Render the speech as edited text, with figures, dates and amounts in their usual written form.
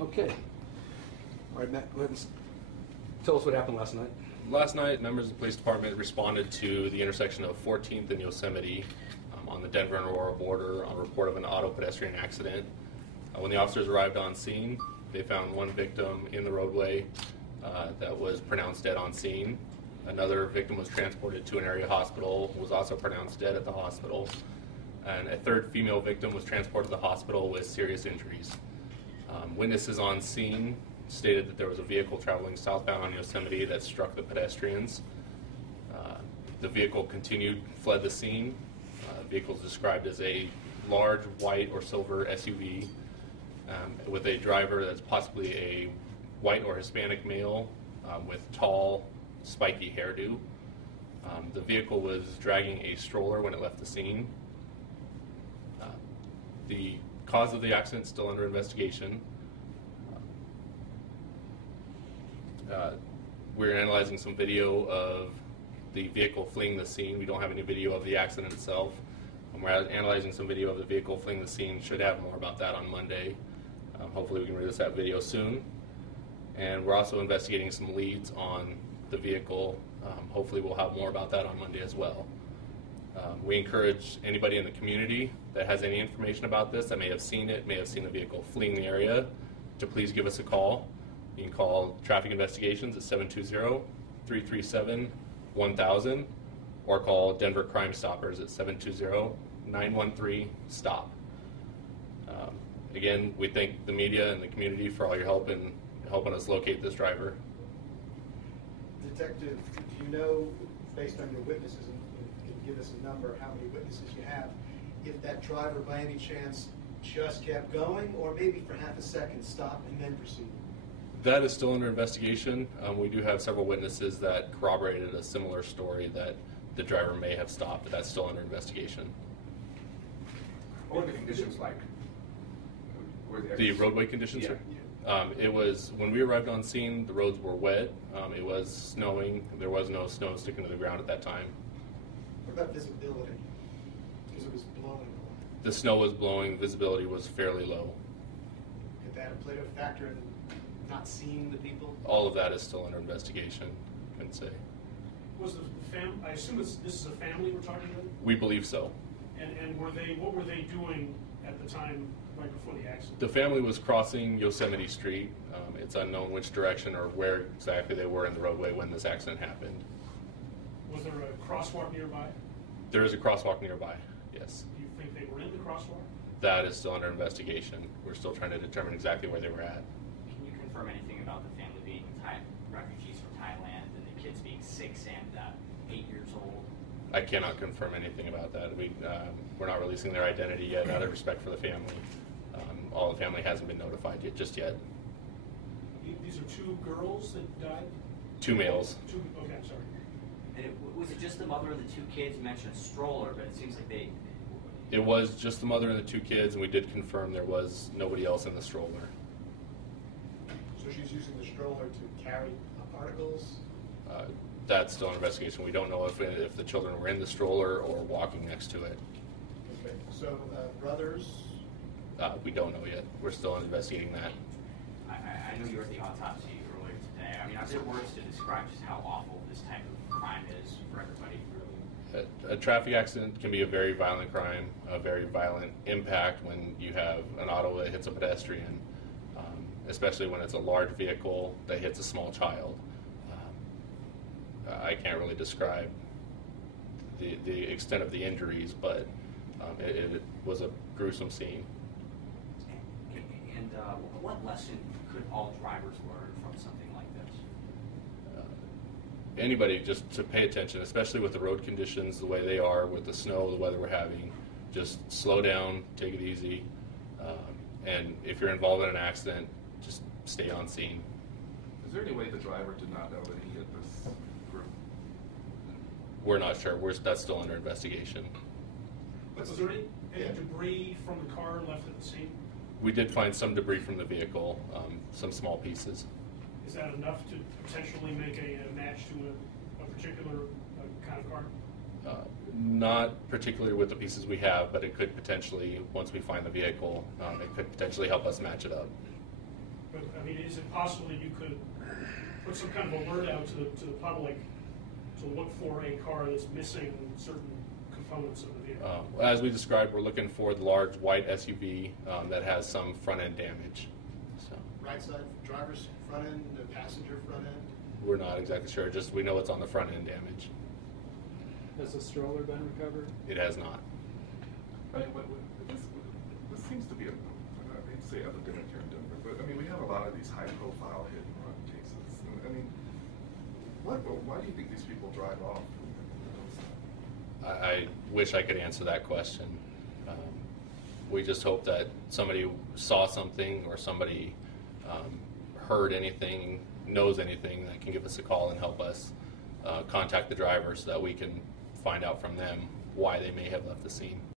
Okay. All right, Matt, go ahead and tell us what happened last night. Last night, members of the police department responded to the intersection of 14th and Yosemite on the Denver and Aurora border on a report of an auto pedestrian accident. When the officers arrived on scene, they found one victim in the roadway that was pronounced dead on scene. Another victim was transported to an area hospital, was also pronounced dead at the hospital. And a third female victim was transported to the hospital with serious injuries. Witnesses on scene stated that there was a vehicle traveling southbound on Yosemite that struck the pedestrians. The vehicle fled the scene. The vehicle is described as a large white or silver SUV with a driver that's possibly a white or Hispanic male with tall, spiky hairdo. The vehicle was dragging a stroller when it left the scene. The cause of the accident is still under investigation. We're analyzing some video of the vehicle fleeing the scene. We don't have any video of the accident itself. We're analyzing some video of the vehicle fleeing the scene. Should have more about that on Monday. Hopefully we can release that video soon. And we're also investigating some leads on the vehicle. Hopefully we'll have more about that on Monday as well. We encourage anybody in the community that has any information about this, that may have seen it, may have seen the vehicle fleeing the area, to please give us a call. You can call Traffic Investigations at 720-337-1000 or call Denver Crime Stoppers at 720-913-STOP. Again, we thank the media and the community for all your help in helping us locate this driver. Detective, do you know, based on your witnesses, and give us a number of how many witnesses you have, if that driver by any chance just kept going, or maybe for half a second stopped and then proceeded? That is still under investigation. We do have several witnesses that corroborated a similar story that the driver may have stopped, but that's still under investigation. What were the conditions like? The roadway conditions? Yeah. It was, when we arrived on scene, the roads were wet. It was snowing. There was no snow sticking to the ground at that time. What about visibility? Because it was blowing a lot. The snow was blowing. Visibility was fairly low. Could that have played a factor in not seeing the people? All of that is still under investigation, I can say. Was the I assume this is a family we're talking about? We believe so. And what were they doing at the time right before the accident? The family was crossing Yosemite Street. It's unknown which direction or where exactly they were in the roadway when this accident happened. Was there a crosswalk nearby? There is a crosswalk nearby, yes. Do you think they were in the crosswalk? That is still under investigation. We're still trying to determine exactly where they were at. Can you confirm anything about the family being refugees from Thailand and the kids being 6 and 8 years old? I cannot confirm anything about that. We're not releasing their identity yet out of respect for the family. All the family hasn't been notified yet, just yet. These are 2 girls that died? 2 males. Okay, I'm sorry. And was it just the mother and the 2 kids? You mentioned a stroller, but it seems like they... It was just the mother and the 2 kids, and we did confirm there was nobody else in the stroller. So she's using the stroller to carry articles? That's still an investigation. We don't know if the children were in the stroller or walking next to it. Okay. So brothers? We don't know yet. We're still investigating that. I know you were at the autopsy earlier today. I mean, are there words to describe just how awful this type of crime is for everybody? Really? A traffic accident can be a very violent crime, a very violent impact when you have an auto that hits a pedestrian, especially when it's a large vehicle that hits a small child. I can't really describe the extent of the injuries, but it was a gruesome scene. And what lesson could all drivers learn from something like this? Anybody, just to pay attention, especially with the road conditions the way they are, with the snow, the weather we're having. Just slow down, take it easy, and if you're involved in an accident, just stay on scene. Is there any way the driver did not know that he hit this group? We're not sure. That's still under investigation. Was there any debris from the car left at the scene? We did find some debris from the vehicle, some small pieces. Is that enough to potentially make a match to a particular kind of car? Not particularly with the pieces we have, but it could potentially, once we find the vehicle, it could potentially help us match it up. But, I mean, is it possible that you could put some kind of alert out to the public to look for a car that's missing certain components of the vehicle? As we described, we're looking for the large white SUV that has some front end damage. So Right side driver's front end, the passenger front end? we're not exactly sure. Just we know it's on the front end damage. Has the stroller been recovered? It has not. I mean, this seems to be I hate to say epidemic here in Denver, but I mean, we have a lot of these high-profile hit and run cases. And, I mean, why do you think these people drive off? I wish I could answer that question. We just hope that somebody saw something or somebody heard anything, knows anything that can give us a call and help us contact the driver so that we can find out from them why they may have left the scene.